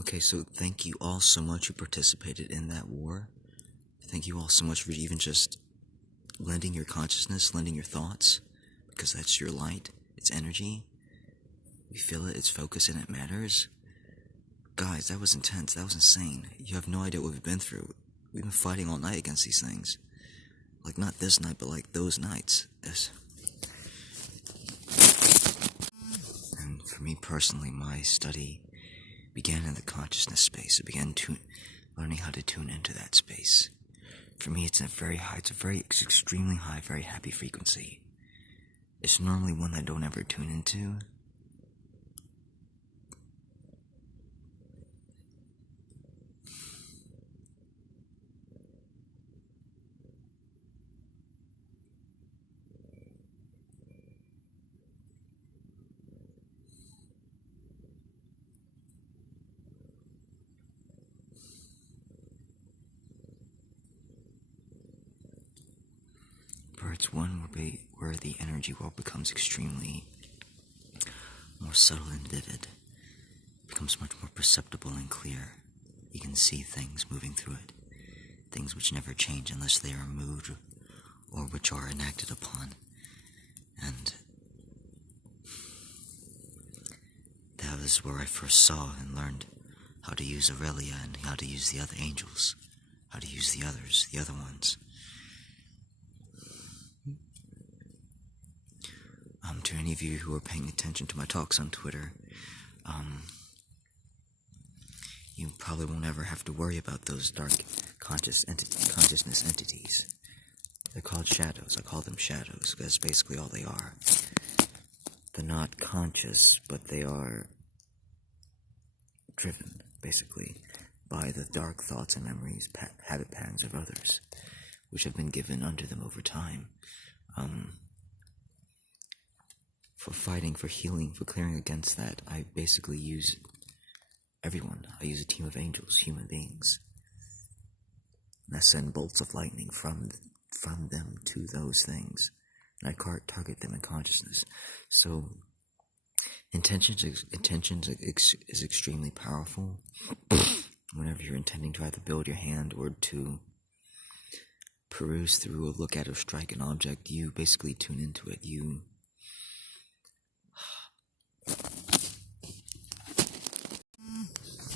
Okay, so thank you all so much who participated in that war. Thank you all so much for even just lending your consciousness, lending your thoughts, because that's your light, it's energy. We feel it, it's focus, and it matters. Guys, that was intense, that was insane. You have no idea what we've been through. We've been fighting all night against these things. Like, not this night, but like those nights. And for me personally, my study began in the consciousness space. It began learning how to tune into that space. For me, it's it's extremely high, very happy frequency. It's normally one I don't ever tune into. But it's one where the energy world becomes extremely more subtle and vivid. It becomes much more perceptible and clear. You can see things moving through it. Things which never change unless they are moved or which are enacted upon. And that was where I first saw and learned how to use Aurelia and how to use the other angels. How to use the others, the other ones. To any of you who are paying attention to my talks on Twitter, you probably won't ever have to worry about those dark consciousness entities. They're called shadows. I call them shadows, because that's basically all they are. They're not conscious, but they are driven, basically, by the dark thoughts and memories, habit patterns of others, which have been given unto them over time. For fighting, for healing, for clearing against that, I basically use everyone. I use a team of angels, human beings. And I send bolts of lightning from them to those things. And I target them in consciousness. So, intentions is extremely powerful. Whenever you're intending to either build your hand or to peruse through or look at or strike an object, you basically tune into it.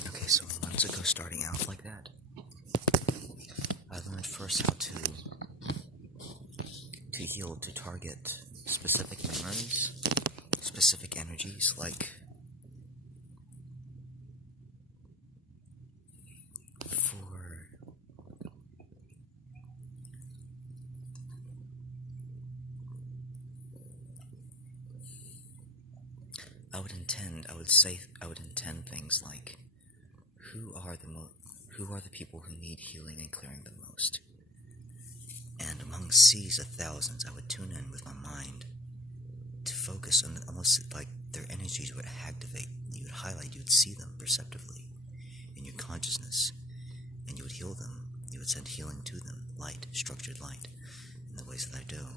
Okay, so months ago, starting out like that, I learned first how to heal, to target specific memories, specific energies, like I would intend things like, who are the people who need healing and clearing the most? And among seas of thousands, I would tune in with my mind to focus on almost like their energies would activate. You would highlight, you would see them perceptively in your consciousness, and you would heal them. You would send healing to them, light, structured light, in the ways that I do.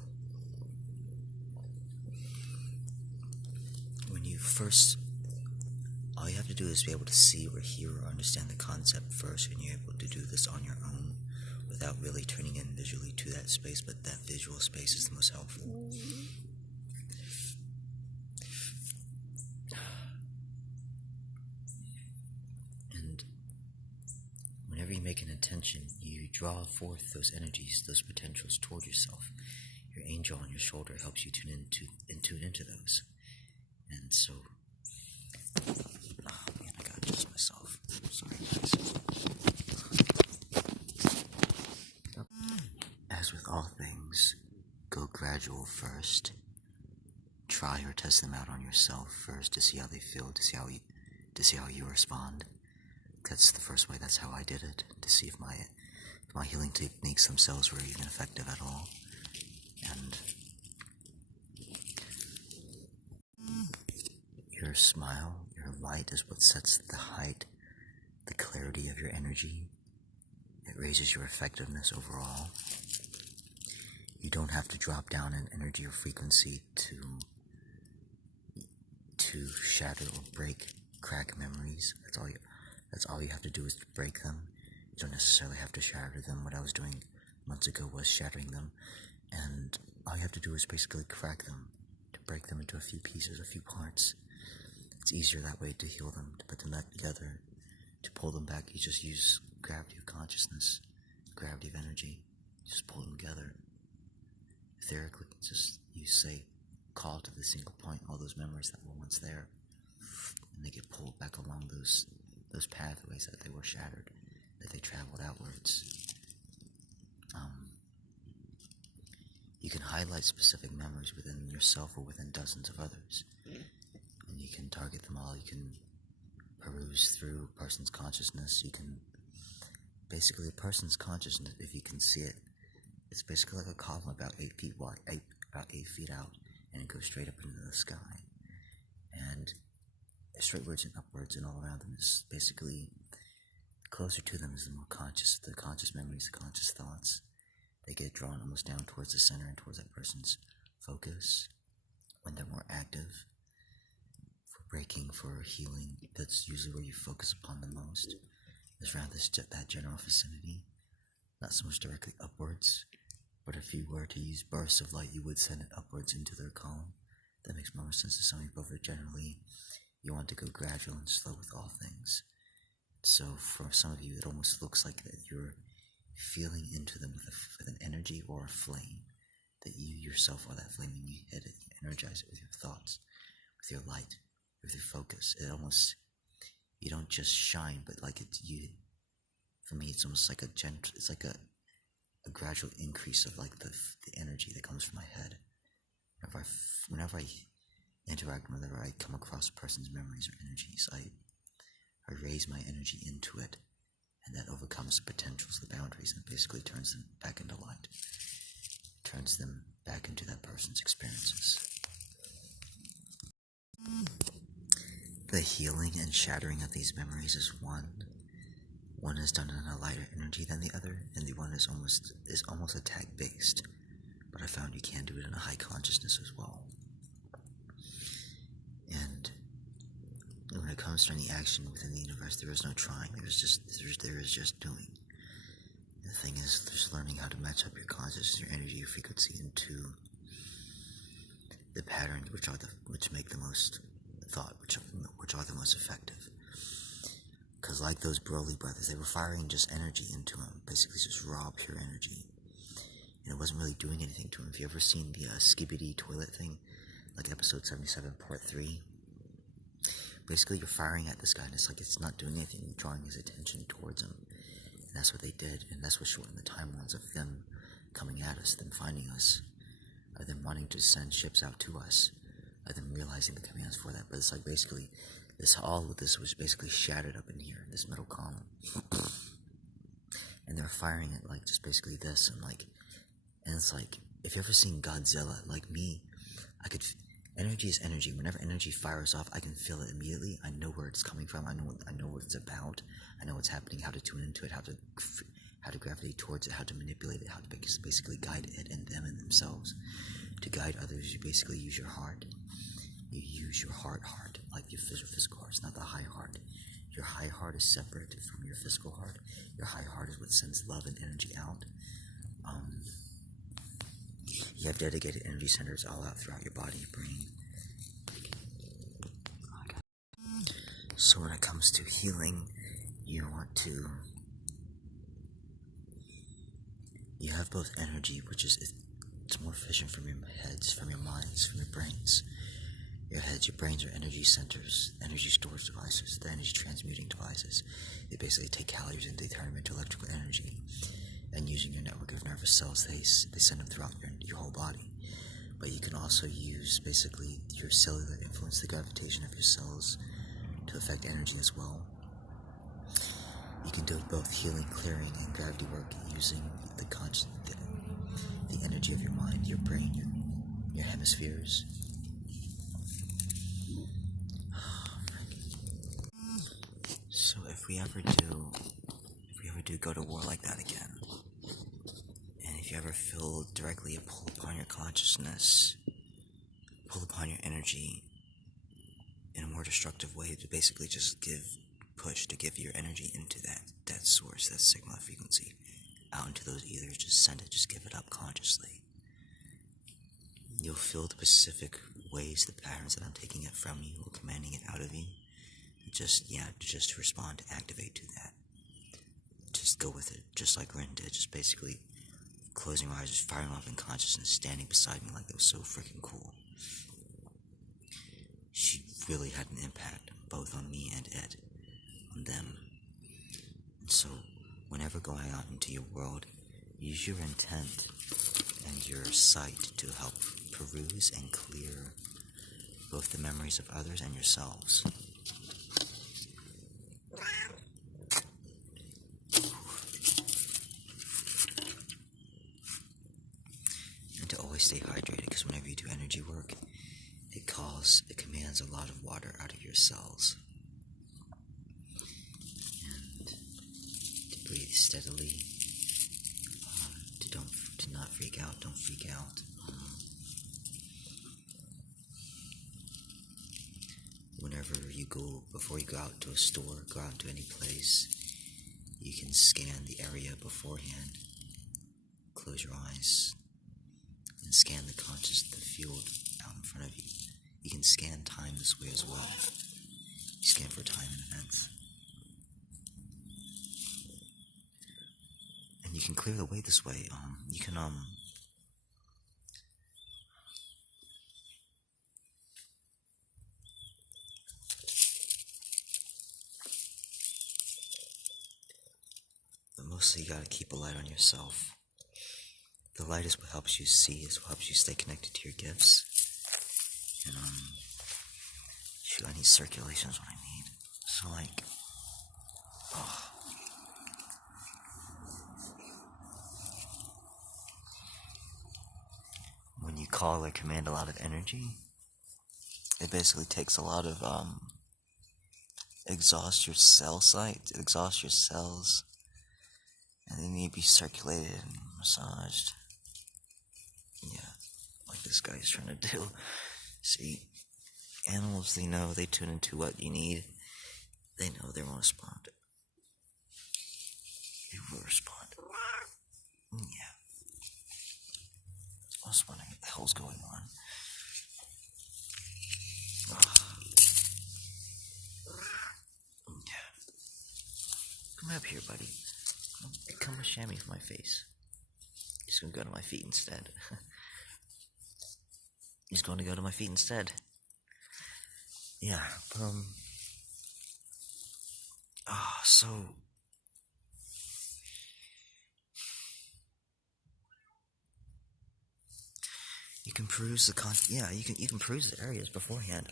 When you first, all you have to do is be able to see or hear or understand the concept first, and you're able to do this on your own without really turning in visually to that space, but that visual space is the most helpful. And whenever you make an intention, you draw forth those energies, those potentials toward yourself. Your angel on your shoulder helps you tune into those. And so, oh man, I gotta adjust myself. Sorry, guys. As with all things, go gradual first. Try or test them out on yourself first to see how they feel, to see how you respond. That's the first way. That's how I did it, to see if my healing techniques themselves were even effective at all. And your smile, your light is what sets the height, the clarity of your energy. It raises your effectiveness overall. You don't have to drop down in energy or frequency to shatter or crack memories. That's all you have to do is break them. You don't necessarily have to shatter them. What I was doing months ago was shattering them, and all you have to do is basically crack them, to break them into a few pieces, a few parts. It's easier that way to heal them, to put them back together, to pull them back. You just use gravity of consciousness, gravity of energy. Just pull them together. Etherically, just you say, call to the single point, all those memories that were once there, and they get pulled back along those pathways that they were shattered, that they traveled outwards. You can highlight specific memories within yourself or within dozens of others, and you can target them all. You can peruse through a person's consciousness. You can basically, a person's consciousness, if you can see it, it's basically like a column about 8 feet wide, about 8 feet out, and it goes straight up into the sky. And straightwards and upwards and all around them is basically, closer to them is the more conscious, the conscious memories, the conscious thoughts. They get drawn almost down towards the center and towards that person's focus when they're more active. For breaking, for healing, that's usually where you focus upon the most, is around that general vicinity. Not so much directly upwards, but if you were to use bursts of light, you would send it upwards into their column. That makes more sense to some people, but generally, you want to go gradual and slow with all things. So for some of you, it almost looks like that you're feeling into them with an energy or a flame, that you yourself are that flame, and you hit it, you energize it with your thoughts, with your light, with your focus. It almost, you don't just shine, but like for me, it's almost like it's like a gradual increase of like the energy that comes from my head. Whenever I interact, whenever I come across a person's memories or energies, I raise my energy into it, and that overcomes the potentials, the boundaries, and basically turns them back into light, turns them back into that person's experiences. The healing and shattering of these memories is one. One is done in a lighter energy than the other, and the one is almost attack based. But I found you can do it in a high consciousness as well. And when it comes to any action within the universe, there is no trying. There is just doing. And the thing is, just learning how to match up your consciousness, your energy, your frequency into the patterns which make the most thought, which are the most effective. Because like those Broly brothers, they were firing just energy into him, basically just raw, pure energy. And it wasn't really doing anything to him. Have you ever seen the Skibidi toilet thing? Like episode 77, part 3? Basically, you're firing at this guy, and it's like it's not doing anything. You're drawing his attention towards him. And that's what they did, and that's what shortened the timelines of them coming at us, them finding us, of them wanting to send ships out to us, of them realizing the commands for that. But it's like basically, all of this was basically shattered up in here, in this middle column. And they're firing it like just basically this, and it's like, if you've ever seen Godzilla, like me, energy is energy. Whenever energy fires off, I can feel it immediately. I know where it's coming from. I know what it's about. I know what's happening, how to tune into it, how to gravitate towards it, how to manipulate it, how to basically guide it and them and themselves. To guide others, you basically use your heart. You use your heart, like your physical heart. It's not the high heart. Your high heart is separate from your physical heart. Your high heart is what sends love and energy out. You have dedicated energy centers all out throughout your body, brain. So when it comes to healing, you have both energy, which is, it's more efficient from your heads, from your minds, from your brains. Your heads, your brains are energy centers, energy storage devices, the energy transmuting devices. They basically take calories and they turn them into electrical energy. And using your network of nervous cells, they send them throughout your whole body. But you can also use basically your cellular influence, the gravitation of your cells, to affect energy as well. You can do both healing, clearing, and gravity work using the energy of your mind, your brain, your hemispheres. So if we ever do go to war like that again, and if you ever feel directly a pull upon your consciousness, pull upon your energy in a more destructive way, to basically just push to give your energy into that source, that signal frequency, out into those ethers. Just send it, just give it up consciously. You'll feel the specific ways, the patterns that I'm taking it from you or commanding it out of you. Just respond, activate to that. Just go with it, just like Rin did. Just basically closing your eyes, just firing off in consciousness, standing beside me like that was so freaking cool. She really had an impact, both on me and Ed, on them. And so, whenever going out into your world, use your intent and your sight to help peruse and clear both the memories of others and yourselves. And to always stay hydrated, because whenever you do energy work, it commands a lot of water out of your cells. And to breathe steadily, to not freak out, don't freak out. Whenever you go, before you go out to a store, go out to any place, you can scan the area beforehand. Close your eyes and scan the field out in front of you. You can scan time this way as well. You scan for time and events. And you can clear the way this way. You can, but mostly you gotta keep a light on yourself. The light is what helps you see, is what helps you stay connected to your gifts. And, shoot, I need circulation is what I need. So, like, when you call or command a lot of energy, it basically takes a lot of, exhaust your cell site, exhaust your cells, and they need to be circulated and massaged. Yeah, like this guy's trying to do. See, animals, they know, they tune into what you need. They know they will respond. They will respond. Yeah. I was wondering what the hell's going on. Yeah. Come up here, buddy. Come and chamois for my face. He's gonna go to my feet instead. He's going to go to my feet instead. Yeah, so you can peruse you can peruse the areas beforehand.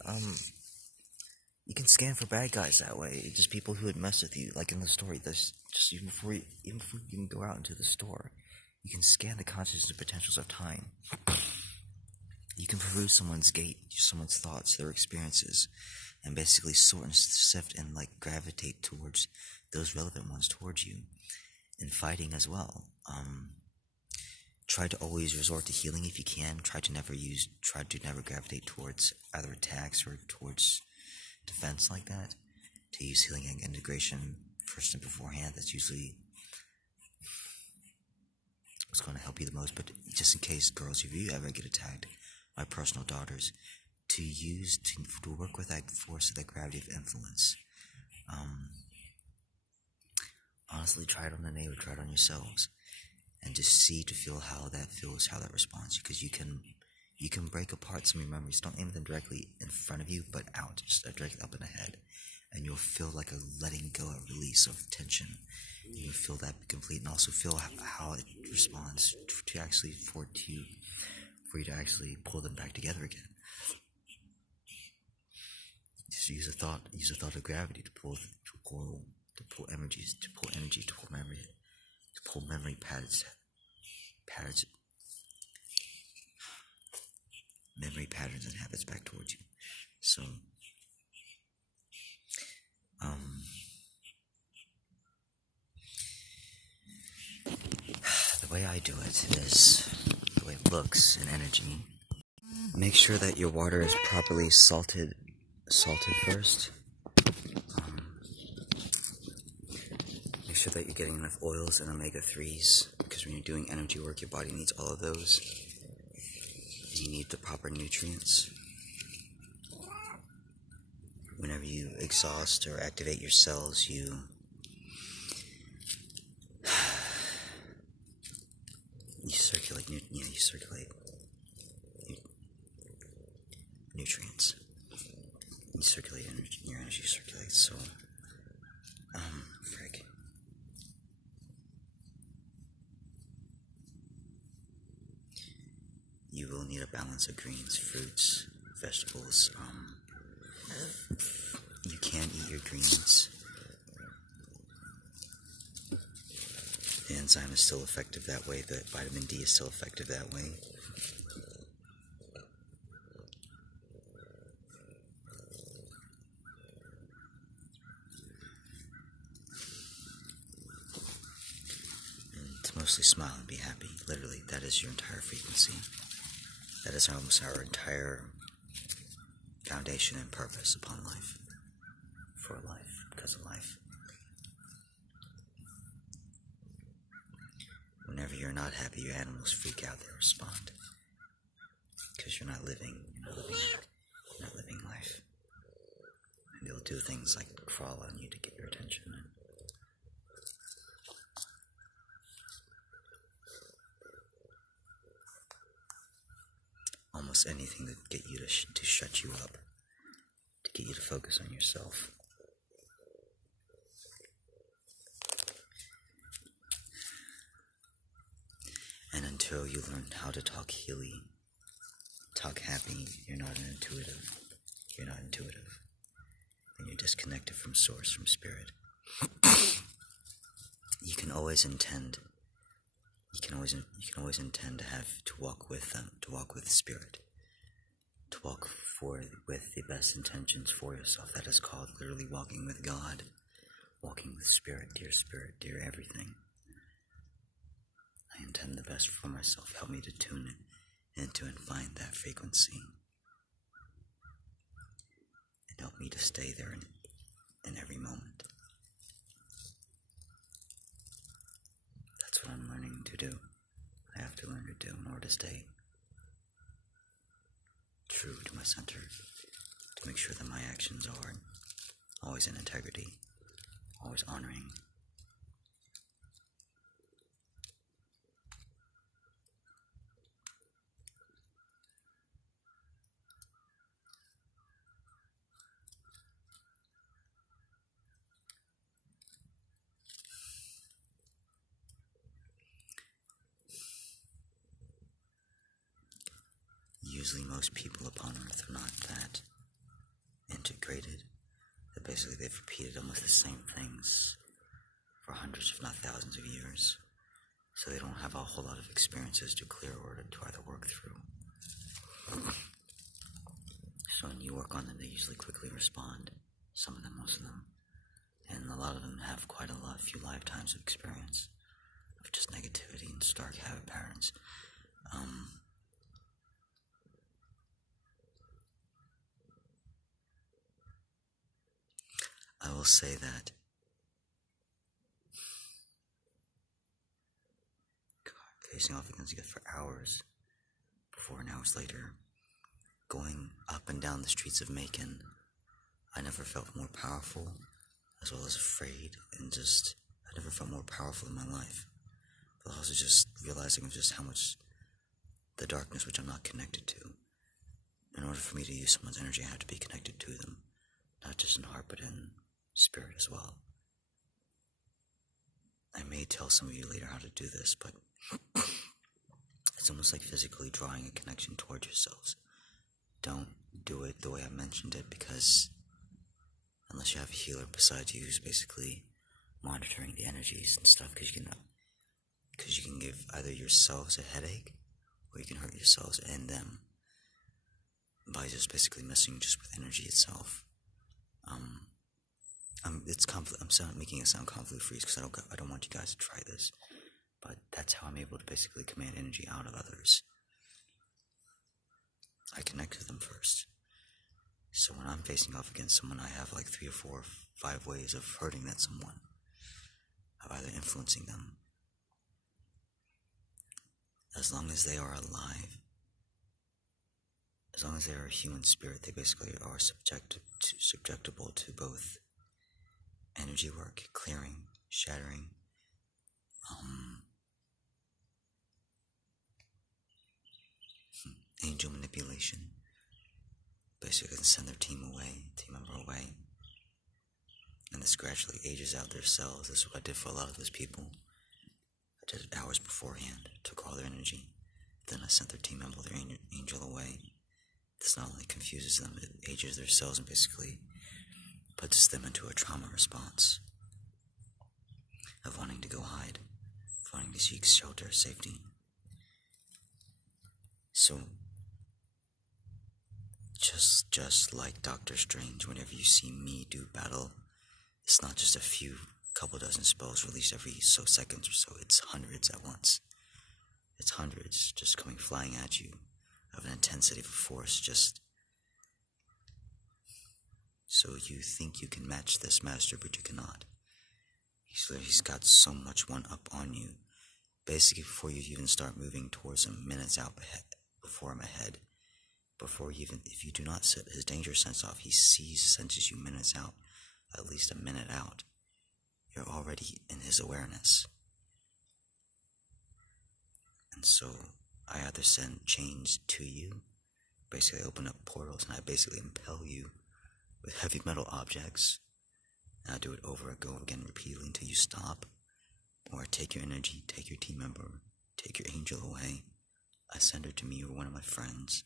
You can scan for bad guys that way, just people who would mess with you, like in the story. This just even before you can go out into the store, you can scan the consciousness and potentials of time. You can peruse someone's gait, someone's thoughts, their experiences, and basically sort and sift and like gravitate towards those relevant ones towards you. In fighting as well, try to always resort to healing if you can. Try to never gravitate towards either attacks or towards defense like that. To use healing and integration first and beforehand. That's usually what's going to help you the most. But just in case, girls, if you ever get attacked, my personal daughters, to work with that force of that gravity of influence. Honestly, try it on the neighbor, try it on yourselves, and just to feel how that feels, how that responds. Because you can break apart some of your memories. Don't aim them directly in front of you, but out, just directly up and ahead, and you'll feel like a letting go, a release of tension. You'll feel that complete, and also feel how it responds for you to actually pull them back together again. Just use a thought of gravity to pull energies, to pull energy, to pull memory patterns and habits back towards you. So, the way I do it is the way it looks in energy. Make sure that your water is properly salted first. sure that you're getting enough oils and omega-3s, because when you're doing energy work, your body needs all of those. You need the proper nutrients. Whenever you exhaust or activate your cells, you circulate nutrients. You circulate energy, your energy circulates. So, frick. You will need a balance of greens, fruits, vegetables. You can eat your greens. The enzyme is still effective that way. The vitamin D is still effective that way. And to mostly smile and be happy. Literally, that is your entire frequency. That is almost our entire foundation and purpose upon life. For life, because of life. Whenever you're not happy, your animals freak out, they respond. Because you're not living life. And they'll do things like crawl on you to get your attention. Almost anything to get you to shut you up, to get you to focus on yourself. And until you learn how to talk healy, talk happy, you're not intuitive. And you're disconnected from source, from spirit. You can always intend to walk with them, to walk with spirit, to walk with the best intentions for yourself. That is called literally walking with God, walking with spirit, dear everything. I intend the best for myself. Help me to tune it into and find that frequency. And help me to stay there in every moment. That's what I'm learning to do. I have to learn to do in order to stay true to my center. To make sure that my actions are always in integrity, always honoring. Usually most people upon Earth are not that integrated. That basically they've repeated almost the same things for hundreds, if not thousands of years. So they don't have a whole lot of experiences to clear or to either work through. So when you work on them, they usually quickly respond. Some of them, most of them. And a lot of them have quite a few lifetimes of experience of just negativity and stark habit patterns. I will say that facing off against you for hours before and hours later, going up and down the streets of Macon, I never felt more powerful, as well as afraid, and I never felt more powerful in my life. But also just realizing of just how much the darkness which I'm not connected to. In order for me to use someone's energy, I have to be connected to them, not just in heart, but in spirit as well. I may tell some of you later how to do this, but it's almost like physically drawing a connection towards yourselves. Don't do it the way I mentioned it, because unless you have a healer beside you who's basically monitoring the energies and stuff, because you can give either yourselves a headache, or you can hurt yourselves and them by just basically messing just with energy itself. I'm making it sound conflict free because I don't want you guys to try this, but that's how I'm able to basically command energy out of others. I connect to them first. So when I'm facing off against someone, I have like 3 or 4 or 5 ways of hurting that someone. of either influencing them. As long as they are alive, as long as they are a human spirit, they basically are subjectable to both energy work, clearing, shattering, angel manipulation. Basically, can send their team member away. And this gradually ages out their cells. This is what I did for a lot of those people. I did it hours beforehand, took all their energy. Then I sent their team member, their angel away. This not only confuses them, it ages their cells and basically puts them into a trauma response of wanting to go hide, of wanting to seek shelter, safety. So, just like Doctor Strange, whenever you see me do battle, it's not just a couple dozen spells released every seconds or so, it's hundreds at once. It's hundreds just coming flying at you of an intensity of force, just so you think you can match this master, but you cannot. He's got so much one up on you. Basically, before you even start moving towards him, minutes out before him ahead, if you do not set his danger sense off, he senses you minutes out, at least a minute out. You're already in his awareness. And so, I either send chains to you, basically open up portals, and I basically impel you with heavy metal objects, and I do it over and go again repeatedly until you stop, or I take your energy, take your team member, take your angel away, I send her to me or one of my friends,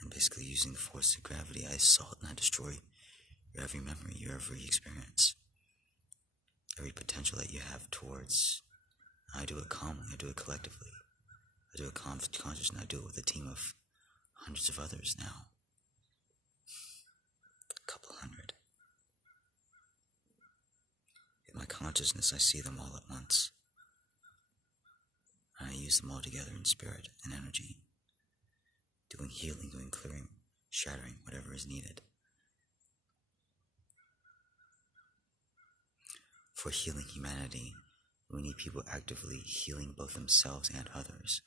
and basically using the force of gravity, I assault and I destroy your every memory, your every experience, every potential that you have towards. I do it calmly, I do it collectively, I do it conscious, and I do it with a team of hundreds of others now, a couple hundred. In my consciousness, I see them all at once, and I use them all together in spirit and energy, doing healing, doing clearing, shattering, whatever is needed. For healing humanity, we need people actively healing both themselves and others.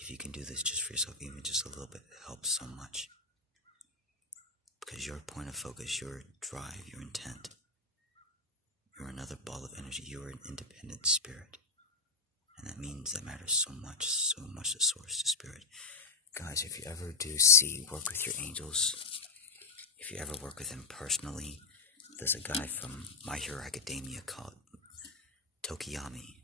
If you can do this just for yourself, even just a little bit, it helps so much. Because your point of focus, your drive, your intent, you're another ball of energy, you're an independent spirit. And that means that matters so much to source, to spirit. Guys, if you ever do work with your angels, if you ever work with them personally, there's a guy from My Hero Academia called Tokiyami.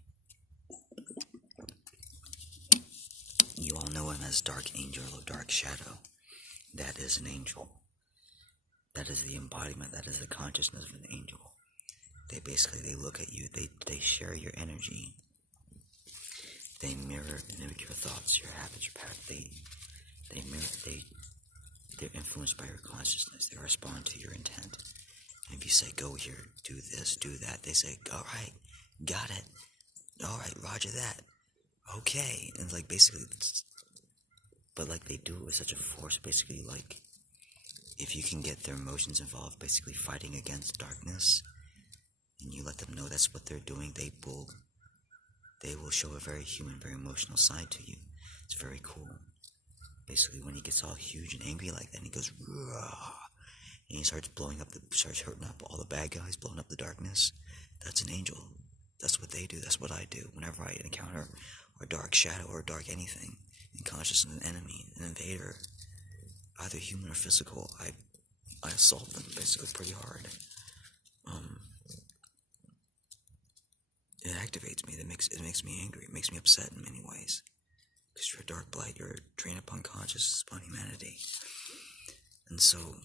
You all know him as Dark Angel or Dark Shadow. That is an angel. That is the embodiment, that is the consciousness of an angel. They look at you, they share your energy. They mimic your thoughts, your habits, your path. They're influenced by your consciousness. They respond to your intent. And if you say, go here, do this, do that, they say, all right, got it. All right, roger that. Okay. And basically, but they do it with such a force, basically, if you can get their emotions involved, basically fighting against darkness, and you let them know that's what they're doing, they will show a very human, very emotional side to you. It's very cool. Basically, when he gets all huge and angry like that, and he goes, "Rah," and he starts starts hurting up all the bad guys, blowing up the darkness, that's an angel. That's what they do. That's what I do. Whenever I encounter a dark shadow or a dark anything, in consciousness, an enemy, an invader, either human or physical, I assault them basically pretty hard. It activates me. It makes me angry. It makes me upset in many ways. Because you're a dark blight. You're a drain upon consciousness, upon humanity. And so,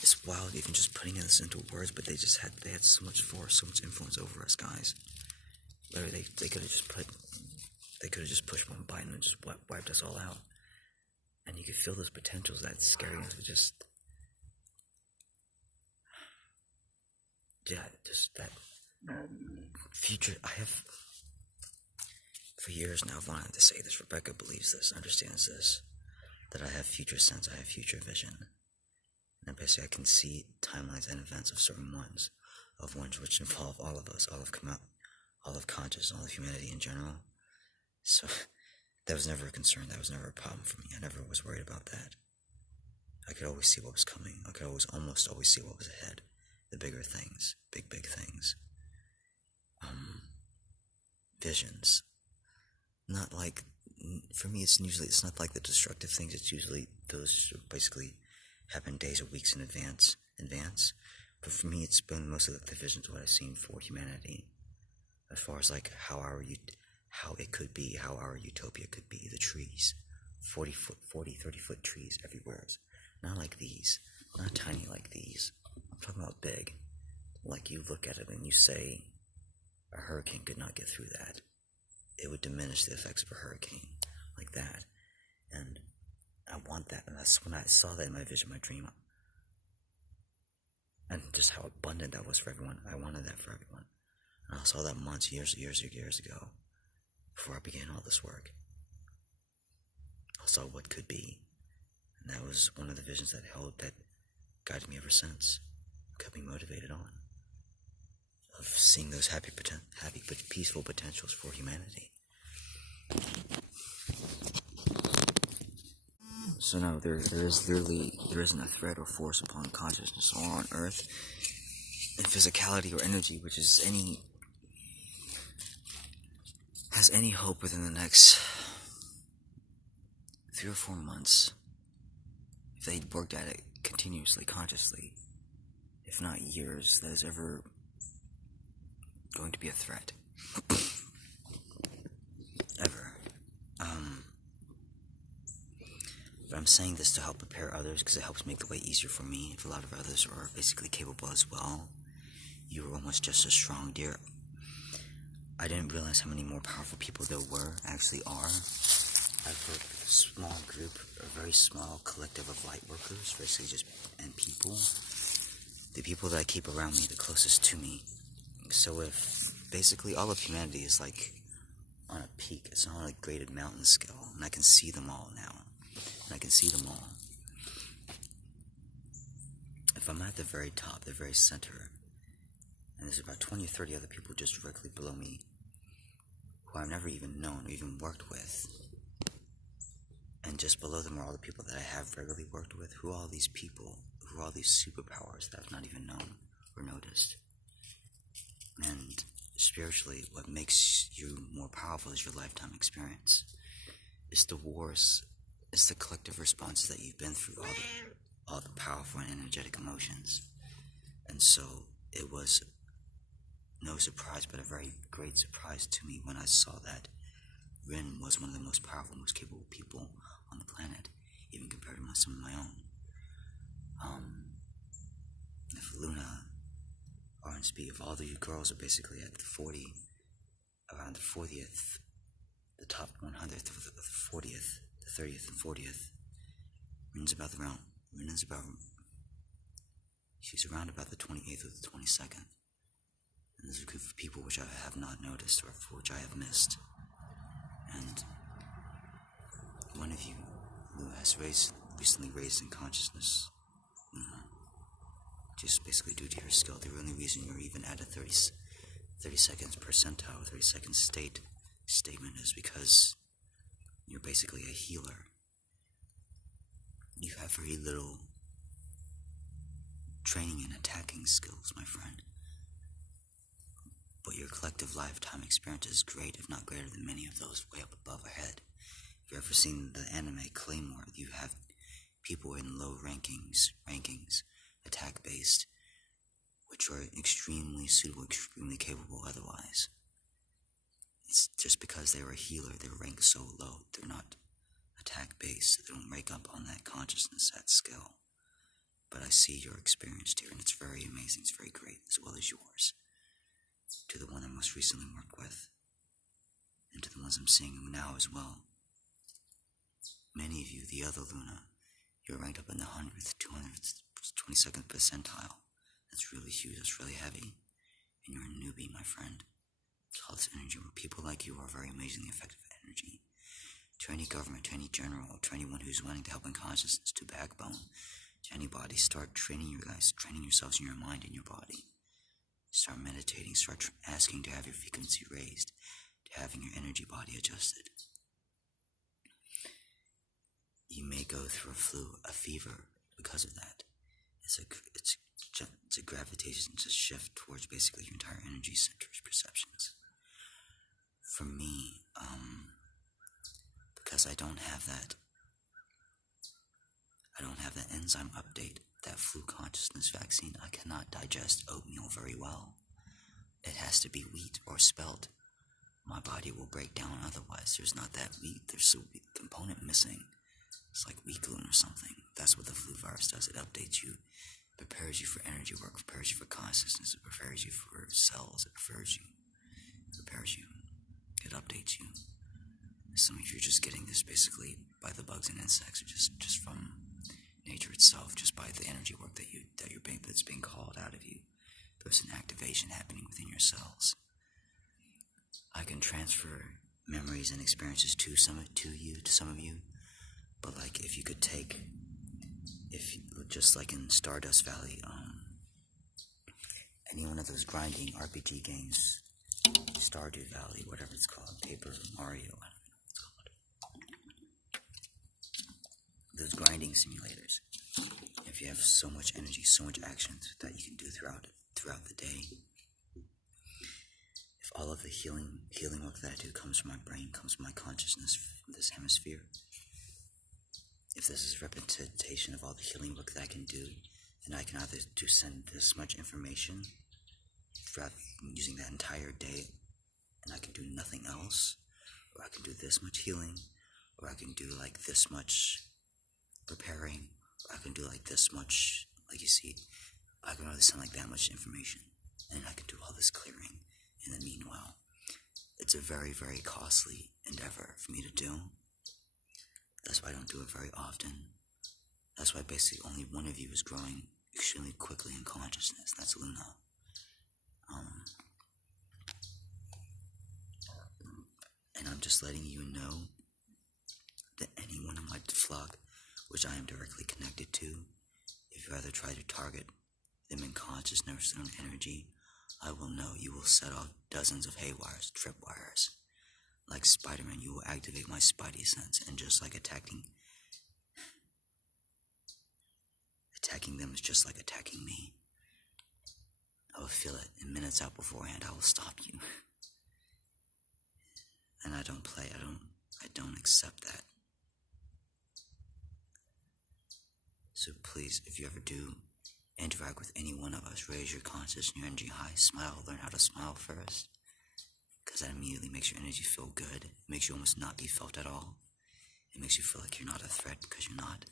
it's wild even just putting this into words, but they had so much force, so much influence over us, guys. Literally, they could have just pushed one button and just wiped us all out. And you could feel those potentials, that scariness of just that future. I have, for years now, I've wanted to say this. Rebecca believes this, understands this, that I have future sense, I have future vision. And basically I can see timelines and events of certain ones, of ones which involve all of us, all of conscious, all of humanity in general. So that was never a concern, that was never a problem for me. I never was worried about that. I could always see what was coming. I could almost always see what was ahead. The bigger things, big things. Visions. Not like, for me it's not like the destructive things, it's usually those basically happen days or weeks in advance. But for me it's been mostly like the visions of what I've seen for humanity. As far as like how our utopia could be, the trees. 30 foot trees everywhere. Not like these, not tiny like these. I'm talking about big. Like you look at it and you say, a hurricane could not get through that. It would diminish the effects of a hurricane, like that. And I want that, and that's when I saw that in my vision, my dream. And just how abundant that was for everyone. I wanted that for everyone. And I saw that months, years ago, before I began all this work. I saw what could be. And that was one of the visions that guided me ever since. Kept me motivated on. Of seeing those happy but peaceful potentials for humanity. So no, there isn't a threat or force upon consciousness or on Earth, and physicality or energy, which has any hope within the next 3 or 4 months, if they worked at it continuously, consciously, if not years, that is ever going to be a threat. Ever. But I'm saying this to help prepare others, because it helps make the way easier for me. If a lot of others are basically capable as well, you were almost just as strong, dear. I didn't realize how many more powerful people there actually are. I've worked with a small group, a very small collective of light workers, basically and people. The people that I keep around me, the closest to me. So if basically all of humanity is like on a peak, it's on a graded mountain scale, and I can see them all now. If I'm at the very top, the very center, and there's about 20 or 30 other people just directly below me, who I've never even known or even worked with, and just below them are all the people that I have regularly worked with, who are all these people, who are all these superpowers that I've not even known or noticed. And spiritually, what makes you more powerful is your lifetime experience. It's the wars, it's the collective responses that you've been through, all the powerful and energetic emotions. And so it was no surprise, but a very great surprise to me when I saw that Rin was one of the most powerful, most capable people on the planet, even compared to some of my own. If Luna, R&B, if all of you girls are basically at around the 40th, the top 100th of the 40th, the 30th and 40th, she's around about the 28th or the 22nd. And there's a group of people which I have not noticed, or for which I have missed. And one of you who has recently raised in consciousness, just basically due to your skill, the only reason you're even at a 30 seconds percentile, 30 second statement is because you're basically a healer. You have very little training in attacking skills, my friend. But your collective lifetime experience is great, if not greater than many of those way up above our head. If you've ever seen the anime Claymore, you have people in low rankings, attack-based, which are extremely suitable, extremely capable otherwise. It's just because they're a healer, they're ranked so low, they're not attack-based, they don't rank up on that consciousness, that skill. But I see your experience here, and it's very amazing, it's very great, as well as yours. To the one I most recently worked with, and to the ones I'm seeing now as well. Many of you, the other Luna, you're ranked up in the 100th, 200th, 22nd percentile. That's really huge, that's really heavy. And you're a newbie, my friend. All this energy, where people like you are very amazingly effective energy. To any government, to any general, to anyone who's wanting to help in consciousness, to backbone, to anybody, start training yourselves in your mind and your body. Start meditating, start asking to have your frequency raised, to having your energy body adjusted. You may go through a fever because of that. It's a gravitation, it's a shift towards basically your entire energy centers, perceptions. For me, because I don't have that enzyme update, that flu consciousness vaccine, I cannot digest oatmeal very well. It has to be wheat or spelt. My body will break down otherwise. There's not that wheat, there's a wheat component missing. It's like wheat gluten or something. That's what the flu virus does. It updates you, prepares you for energy work, prepares you for consciousness, it prepares you for cells, it prepares you, it updates you. Some of you are just getting this basically by the bugs and insects, or just from nature itself, just by the energy work that's being called out of you. There's an activation happening within your cells. I can transfer memories and experiences to some of you, but like if you could take, just like in Stardust Valley, any one of those grinding RPG games, Stardew Valley, whatever it's called, Paper Mario, I don't know what it's called. Those grinding simulators. If you have so much energy, so much action that you can do throughout the day. If all of the healing work that I do comes from my brain, comes from my consciousness, from this hemisphere. If this is representation of all the healing work that I can do, then I can either send this much information throughout using that entire day, and I can do nothing else, or I can do this much healing, or I can do like this much preparing, or I can do like this much, like you see, I can only send like that much information, and I can do all this clearing in the meanwhile. It's a very, very costly endeavor for me to do. That's why I don't do it very often. That's why basically only one of you is growing extremely quickly in consciousness. That's Luna. And I'm just letting you know that anyone in my flock, which I am directly connected to, if you either try to target them in consciousness or in energy, I will know. You will set off dozens of haywires, tripwires. Like Spider-Man, you will activate my spidey sense, and just like attacking them is just like attacking me. I will feel it, and minutes out beforehand, I will stop you. And I don't play, I don't accept that. So please, if you ever do interact with any one of us, raise your consciousness and your energy high, smile, learn how to smile first. Because that immediately makes your energy feel good. It makes you almost not be felt at all. It makes you feel like you're not a threat because you're not.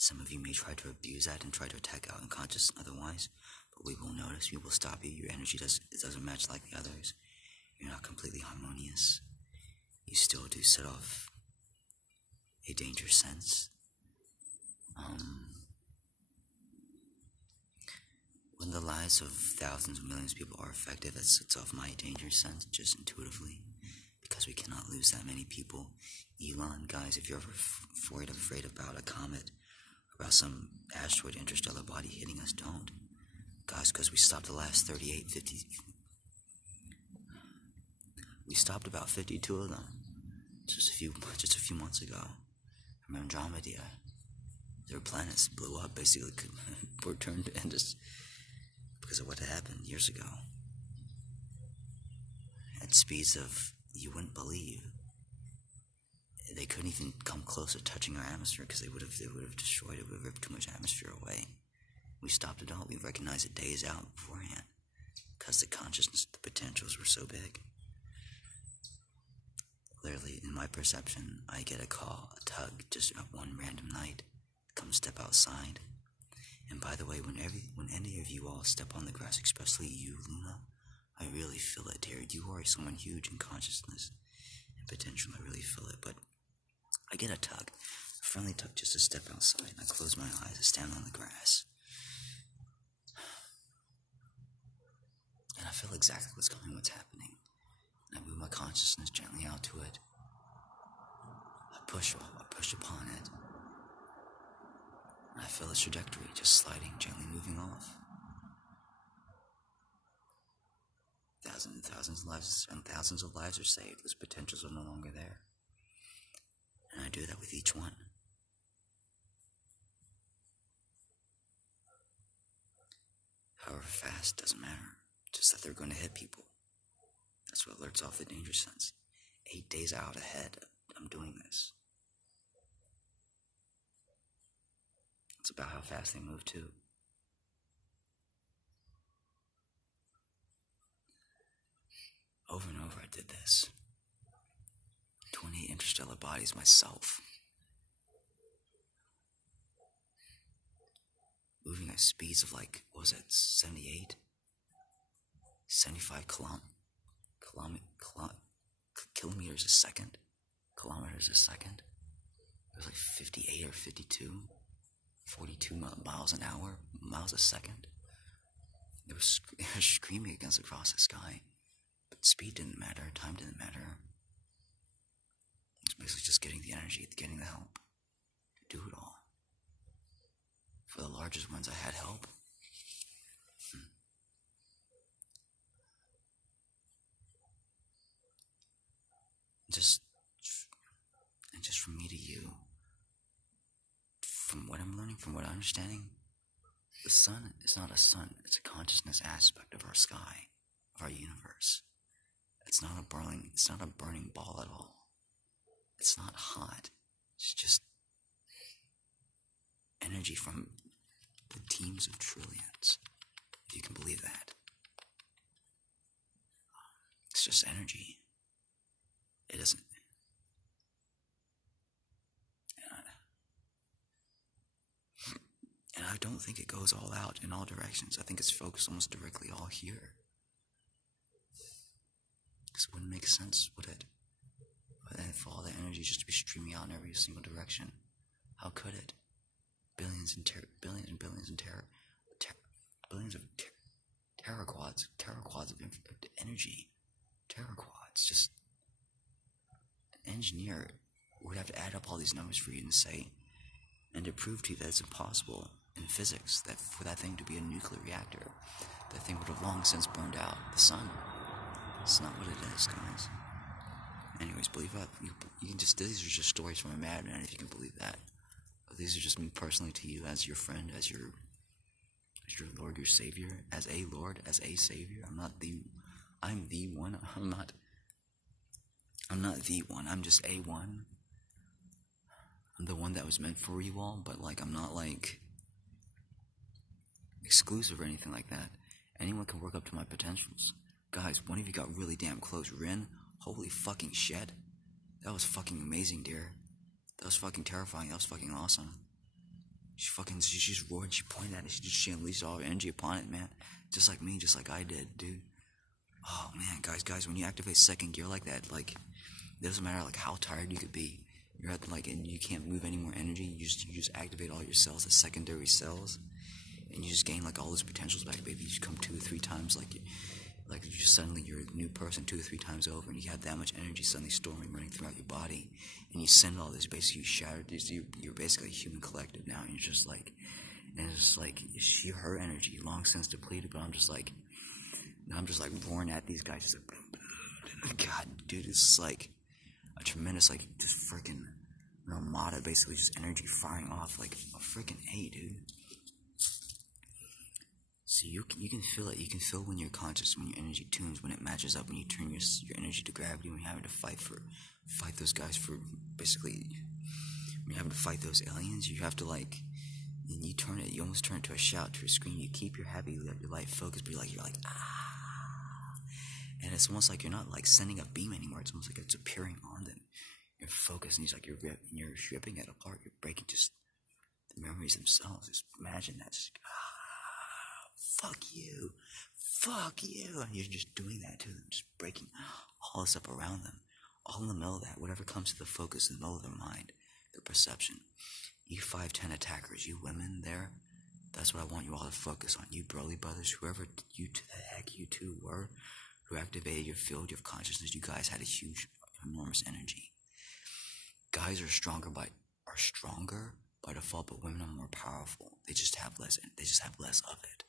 Some of you may try to abuse that and try to attack out unconscious otherwise, but we will notice, we will stop you. Your energy doesn't match like the others. You're not completely harmonious. You still do set off a danger sense. When the lives of thousands of millions of people are affected, that sets off my danger sense just intuitively, because we cannot lose that many people. Elon, guys, if you're ever afraid about a comet, about some asteroid interstellar body hitting us, don't. Guys, because we stopped the last 50. We stopped about 52 of them just a few months ago. From Andromeda, their planets blew up, basically were turned to endless because of what happened years ago. At speeds of you wouldn't believe. They couldn't even come close to touching our atmosphere because they would have destroyed it. It would have ripped too much atmosphere away. We stopped it all. We recognized it days out beforehand because the consciousness, the potentials were so big. Literally, in my perception, I get a call, a tug, just at one random night. Come step outside. And by the way, when any of you all step on the grass, especially you, Luna, I really feel it, dear. You are someone huge in consciousness and potential. I really feel it, but I get a tug, a friendly tug, just to step outside. And I close my eyes and stand on the grass. And I feel exactly what's coming, what's happening. And I move my consciousness gently out to it. I push upon it. And I feel its trajectory just sliding, gently moving off. Thousands and thousands of lives are saved. Those potentials are no longer there. And I do that with each one. However fast, doesn't matter. Just that they're going to hit people. That's what alerts off the danger sense. 8 days out ahead, I'm doing this. It's about how fast they move too. Over and over I did this. 28 interstellar bodies myself. Moving at speeds of like, what was it, 78? 75 kilometers a second? Kilometers a second? It was like 58 or 52, 42 miles an hour, miles a second. They were screaming against across the sky. But speed didn't matter, time didn't matter. It's basically just getting the energy, getting the help to do it all. For the largest ones, I had help. Just from me to you, from what I'm learning, from what I'm understanding, the sun is not a sun. It's a consciousness aspect of our sky, of our universe. It's not a burning ball at all. It's not hot. It's just energy from the teams of trillions, if you can believe that. It's just energy. It isn't. And I don't think it goes all out in all directions. I think it's focused almost directly all here. Because it wouldn't make sense, would it? But then for all that energy just to be streaming out in every single direction, how could it? Billions of teraquads of energy, teraquads. Just an engineer would have to add up all these numbers for you and say, and to prove to you that it's impossible in physics that for that thing to be a nuclear reactor, that thing would have long since burned out. The sun. It's not what it is, guys. Anyways, believe up. You can just, these are just stories from imaginary, if you can believe that. These are just me personally to you as your friend, as your Lord, your Savior, as a Lord, as a Savior. I'm the one. I'm not the one. I'm just a one. I'm the one that was meant for you all, but like I'm not like exclusive or anything like that. Anyone can work up to my potentials. Guys, one of you got really damn close. Rin, holy fucking shit. That was fucking amazing, dear. That was fucking terrifying. That was fucking awesome. She just roared, she pointed at it, she unleashed all her energy upon it, man. Just like me, just like I did, dude. Oh man, guys, when you activate second gear like that, like, it doesn't matter like how tired you could be. You're at like, and you can't move any more energy. You just activate all your cells as secondary cells, and you just gain like all those potentials back, baby. You just come 2 or 3 times, like you just suddenly you're a new person 2 or 3 times over, and you have that much energy suddenly storming, running throughout your body, and you send all this. Basically, you shattered. You're basically a human collective now, and you're just like, and it's just like her energy long since depleted. But I'm just like roaring at these guys, just like, God, dude, it's like a tremendous, like, just freaking an armada, basically just energy firing off like a freaking A, dude. So you can feel it. You can feel when you're conscious, when your energy tunes, when it matches up, when you turn your energy to gravity, when you're having to fight those guys for basically, when you're having to fight those aliens, you have to like, and you almost turn it to a shout, to a scream. You keep your light focused, but you're like ah, and it's almost like you're not like sending a beam anymore. It's almost like it's appearing on them. You're focused, and you're ripping it apart. You're breaking just the memories themselves. Just imagine that. Just, fuck you, and you're just doing that to them, just breaking all this up around them, all in the middle of that, whatever comes to the focus in the middle of their mind, their perception. You 5'10" attackers, you women there, that's what I want you all to focus on. You Broly brothers, whoever you to the heck you two were, who activated your field of consciousness, you guys had a huge, enormous energy. guys are stronger by default, but women are more powerful. They just have less. They just have less of it.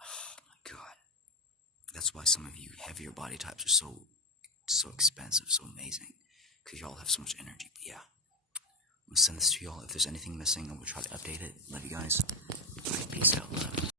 Oh my god. That's why some of you heavier body types are so expensive, so amazing, because y'all have so much energy. But yeah, I'm gonna send this to y'all. If there's anything missing, I'm gonna try to update it. Love you guys. Peace out. Love.